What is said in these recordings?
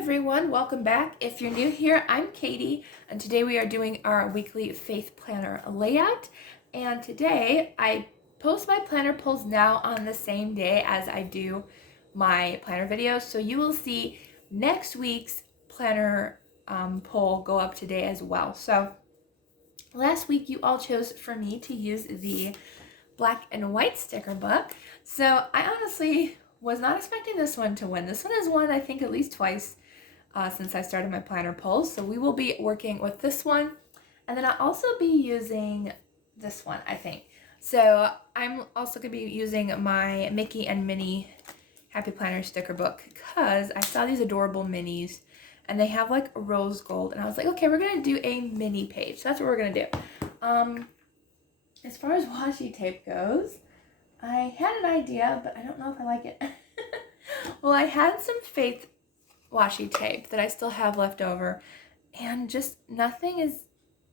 everyone, welcome back. If you're new here, I'm Katie, and today we are doing our weekly faith planner layout. And today I post my planner polls now on the same day as I do my planner videos, so you will see next week's planner poll go up today as well. So last week you all chose for me to use the black and white sticker book, so I honestly was not expecting this one to win. This one has won, I think, at least twice since I started my planner polls. So we will be working with this one. And then I'll also be using this one, I think. So I'm also going to be using my Mickey and Minnie Happy Planner sticker book because I saw these adorable minis and they have like rose gold. And I was like, okay, we're going to do a mini page. So that's what we're going to do. As far as washi tape goes, I had an idea, but I don't know if I like it. Well, I had some faith washi tape that I still have left over, and just nothing is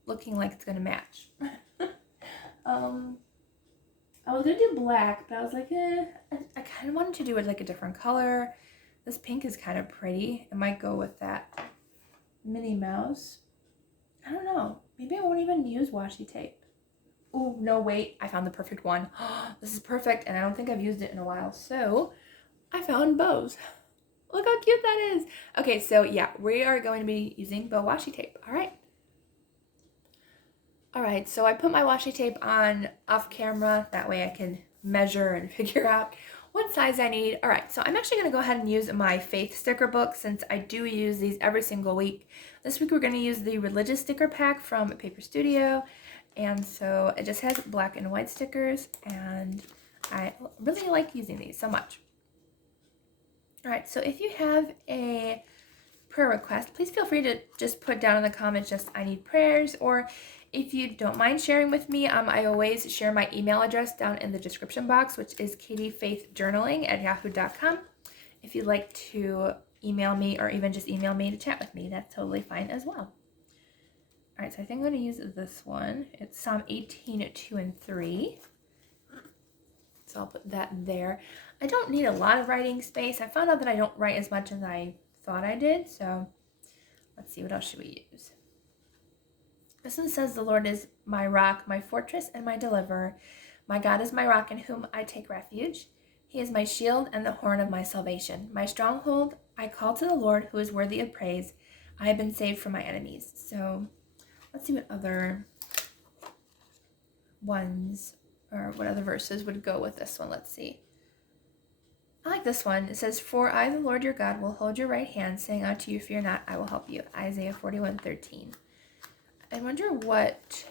looking like it's going to match. I was going to do black, but I was like, I kind of wanted to do it like a different color. This pink is kind of pretty. It might go with that Minnie Mouse. I don't know. Maybe I won't even use washi tape. Oh, no, wait, I found the perfect one. This is perfect, and I don't think I've used it in a while, so I found bows. Look how cute that is. Okay, so yeah, we are going to be using bow washi tape. All right, so I put my washi tape on off camera. That way I can measure and figure out what size I need. All right, so I'm actually going to go ahead and use my faith sticker book since I do use these every single week. This week we're going to use the religious sticker pack from Paper Studio. And so it just has black and white stickers, and I really like using these so much. All right, so if you have a prayer request, please feel free to just put down in the comments just I need prayers, or if you don't mind sharing with me, I always share my email address down in the description box, which is katiefaithjournaling@yahoo.com. If you'd like to email me or even just email me to chat with me, that's totally fine as well. All right, so I think I'm going to use this one. It's Psalm 18, 2 and 3. So I'll put that there. I don't need a lot of writing space. I found out that I don't write as much as I thought I did. So let's see, what else should we use? This one says, the Lord is my rock, my fortress, and my deliverer. My God is my rock in whom I take refuge. He is my shield and the horn of my salvation. My stronghold, I call to the Lord who is worthy of praise. I have been saved from my enemies. So let's see what other ones or what other verses would go with this one. Let's see. I like this one. It says, for I, the Lord your God, will hold your right hand, saying unto you, fear not, I will help you. Isaiah 41:13. I wonder what,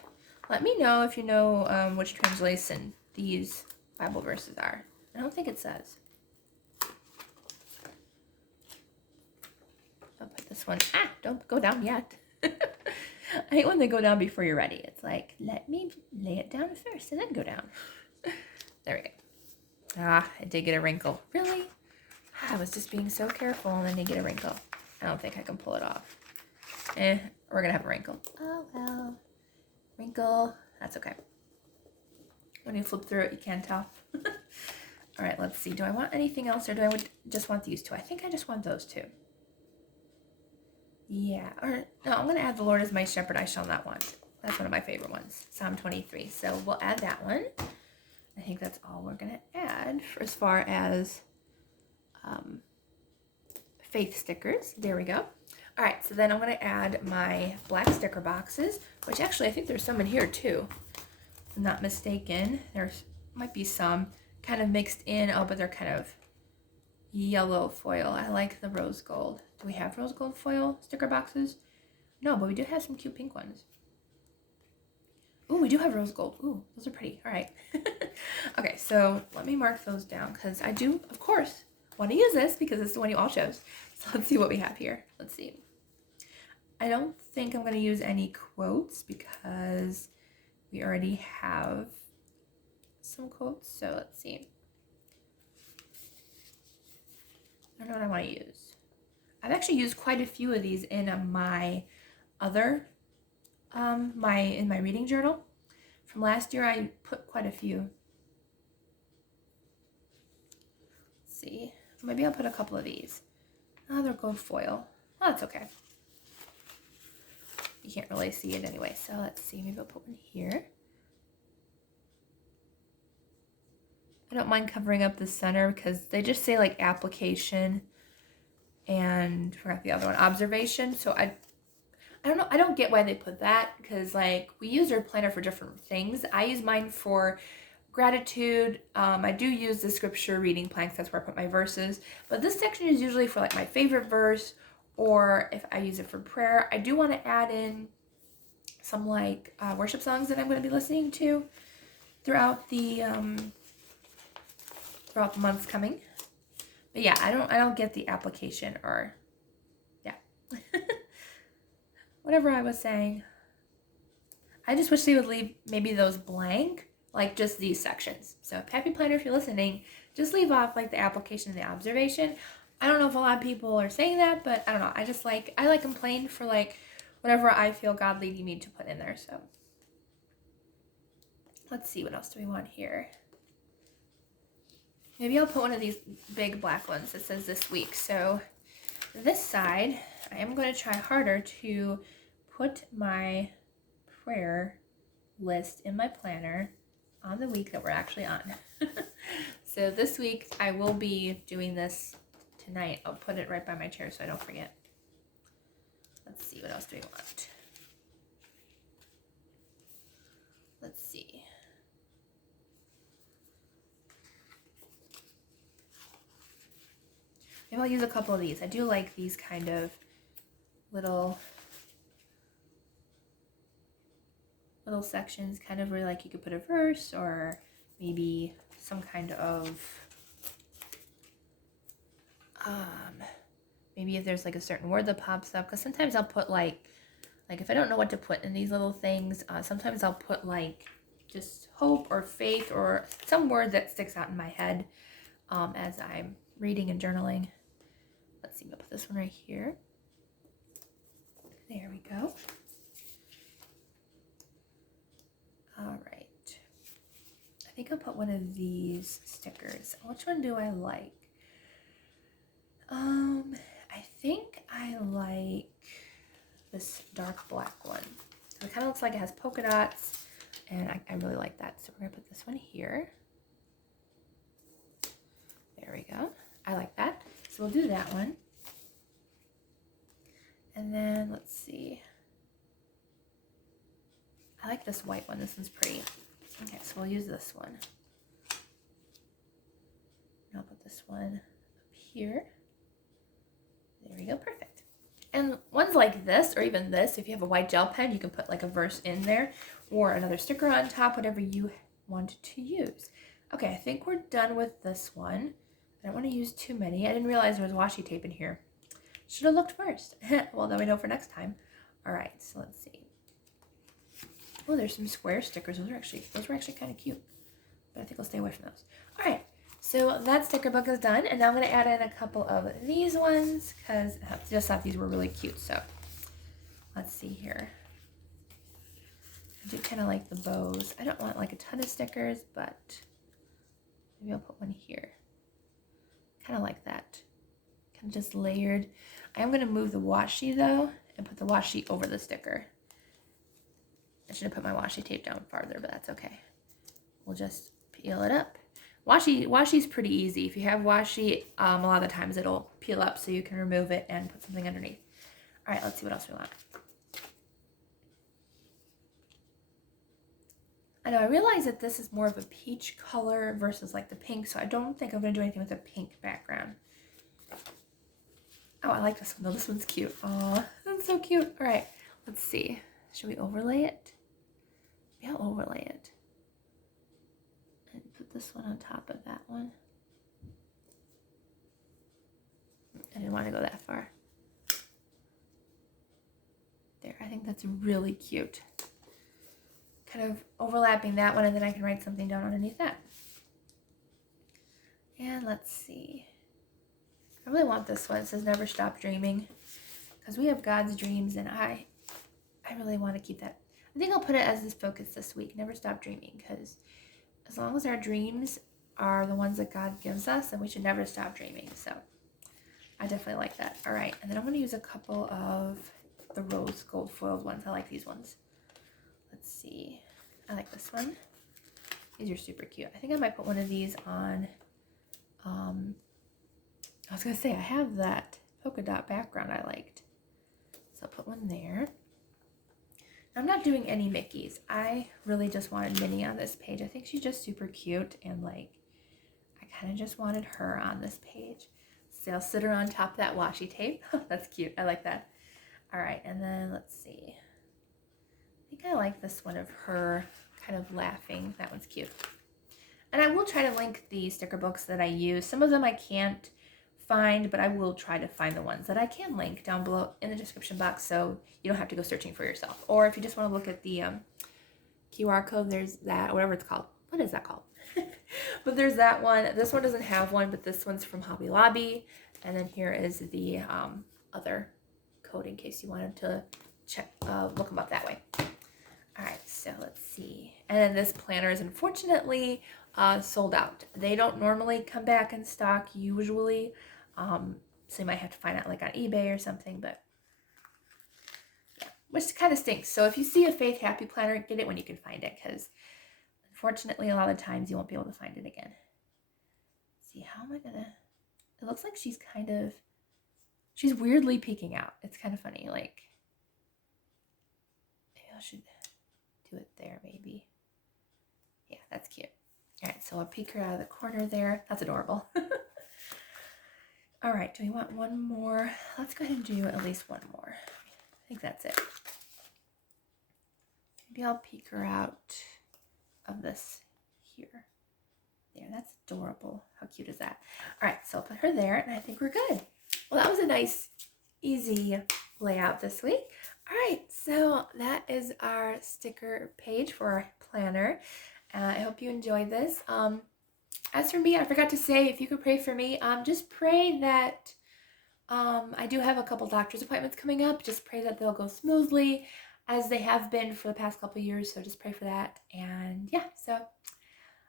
let me know if you know which translation these Bible verses are. I don't think it says. I'll put this one. Don't go down yet. I hate when they go down before you're ready. It's like, let me lay it down first and then go down. There we go. I did get a wrinkle. Really? I was just being so careful and then you get a wrinkle. I don't think I can pull it off. We're going to have a wrinkle. Oh, well. Wrinkle. That's okay. When you flip through it, you can't tell. All right, let's see. Do I want anything else or do I just want these two? I think I just want those two. Yeah, or no, I'm going to add the Lord is my shepherd, I shall not want. That's one of my favorite ones, Psalm 23. So we'll add that one. I think that's all we're going to add for as far as faith stickers. There we go. All right, so then I'm going to add my black sticker boxes, which actually I think there's some in here too. If I'm not mistaken. There's might be some kind of mixed in. Oh, but they're kind of yellow foil. I like the rose gold. Do we have rose gold foil sticker boxes? No, but we do have some cute pink ones. Ooh, we do have rose gold. Ooh, those are pretty. All right. Okay, so let me mark those down because I do, of course, want to use this because it's the one you all chose. So let's see what we have here. Let's see. I don't think I'm going to use any quotes because we already have some quotes. So let's see. I don't know what I want to use. I've actually used quite a few of these in my other, in my reading journal. From last year, I put quite a few. Let's see. Maybe I'll put a couple of these. Oh, they're gold foil. Oh, that's okay. You can't really see it anyway. So let's see. Maybe I'll put one here. I don't mind covering up the center because they just say like application and I forgot the other one, observation. So I don't know. I don't get why they put that because like we use our planner for different things. I use mine for gratitude. I do use the scripture reading plan because that's where I put my verses. But this section is usually for like my favorite verse or if I use it for prayer. I do want to add in some like worship songs that I'm going to be listening to throughout the months coming. But yeah, I don't get the application or yeah. Whatever I was saying. I just wish they would leave maybe those blank, like just these sections. So Happy Planner, if you're listening, just leave off like the application and the observation. I don't know if a lot of people are saying that, but I don't know. I like them plain for like whatever I feel God leading me to put in there. So let's see, what else do we want here? Maybe I'll put one of these big black ones that says this week. So this side, I am going to try harder to put my prayer list in my planner on the week that we're actually on. So this week I will be doing this tonight. I'll put it right by my chair so I don't forget. Let's see, what else do we want? Let's see. Maybe I'll use a couple of these. I do like these kind of little sections, kind of where like you could put a verse or maybe some kind of maybe if there's like a certain word that pops up, because sometimes I'll put like if I don't know what to put in these little things, sometimes I'll put like just hope or faith or some word that sticks out in my head as I'm reading and journaling. Let's see, I'll put this one right here. There we go. All right. I think I'll put one of these stickers. Which one do I like? I think I like this dark black one. It kind of looks like it has polka dots, and I really like that. So we're gonna put this one here. There we go. I like that. So we'll do that one. And then let's see. I like this white one. This one's pretty. Okay, so we'll use this one. I'll put this one up here. There we go, perfect. And ones like this, or even this, if you have a white gel pen, you can put like a verse in there, or another sticker on top, whatever you want to use. Okay, I think we're done with this one. I don't want to use too many. I didn't realize there was washi tape in here. Should have looked first. Well, then we know for next time. All right, so let's see. Oh, there's some square stickers. Those were actually kind of cute, but I think I'll stay away from those. All right, so that sticker book is done, and now I'm going to add in a couple of these ones because I just thought these were really cute. So let's see here. I do kind of like the bows. I don't want like a ton of stickers, but maybe I'll put one here. Kind of like that. Kind of just layered. I am going to move the washi though and put the washi over the sticker. I should have put my washi tape down farther, but that's okay. We'll just peel it up. Washi's pretty easy. If you have washi, a lot of the times it'll peel up so you can remove it and put something underneath. All right, let's see what else we want. I know I realize that this is more of a peach color versus like the pink, so I don't think I'm going to do anything with a pink background. Oh, I like this one though. This one's cute. Oh, that's so cute. All right, let's see. Should we overlay it? Yeah, I'll overlay it. And put this one on top of that one. I didn't want to go that far. There, I think that's really cute. Kind of overlapping that one, and then I can write something down underneath that. And let's see. I really want this one. It says never stop dreaming, because we have God's dreams, and I really want to keep that. I think I'll put it as this focus this week. Never stop dreaming, because as long as our dreams are the ones that God gives us, then we should never stop dreaming. So I definitely like that. All right, and then I'm going to use a couple of the rose gold foiled ones. I like these ones. Let's see. I like this one. These are super cute. I think I might put one of these on, I was going to say, I have that polka dot background I liked. So I'll put one there. I'm not doing any Mickeys. I really just wanted Minnie on this page. I think she's just super cute, and like, I kind of just wanted her on this page. So I'll sit her on top of that washi tape. That's cute. I like that. All right, and then let's see. I think I like this one of her kind of laughing. That one's cute. And I will try to link the sticker books that I use. Some of them I can't find, but I will try to find the ones that I can link down below in the description box, so you don't have to go searching for yourself. Or if you just want to look at the QR code, there's that, whatever it's called. What is that called? But there's that one. This one doesn't have one, but this one's from Hobby Lobby. And then here is the other code in case you wanted to check, look them up that way. All right, so let's see. And then this planner is unfortunately sold out. They don't normally come back in stock usually. So you might have to find out like on eBay or something, but yeah, which kind of stinks. So if you see a Faith Happy Planner, get it when you can find it, because unfortunately a lot of times you won't be able to find it again. Let's see, how am I gonna, it looks like she's she's weirdly peeking out. It's kind of funny, like, maybe I should do it there maybe. Yeah, that's cute. All right, so I'll peek her out of the corner there. That's adorable. All right, do we want one more? Let's go ahead and do at least one more. I think that's it. Maybe I'll peek her out of this here. There, that's adorable. How cute is that? All right, so I'll put her there, and I think we're good. Well, that was a nice, easy layout this week. All right, so that is our sticker page for our planner. I hope you enjoyed this. As for me, I forgot to say, if you could pray for me, just pray that I do have a couple doctor's appointments coming up. Just pray that they'll go smoothly as they have been for the past couple years. So just pray for that. And yeah, so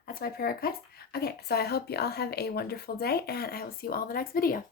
that's my prayer request. Okay, so I hope you all have a wonderful day, and I will see you all in the next video.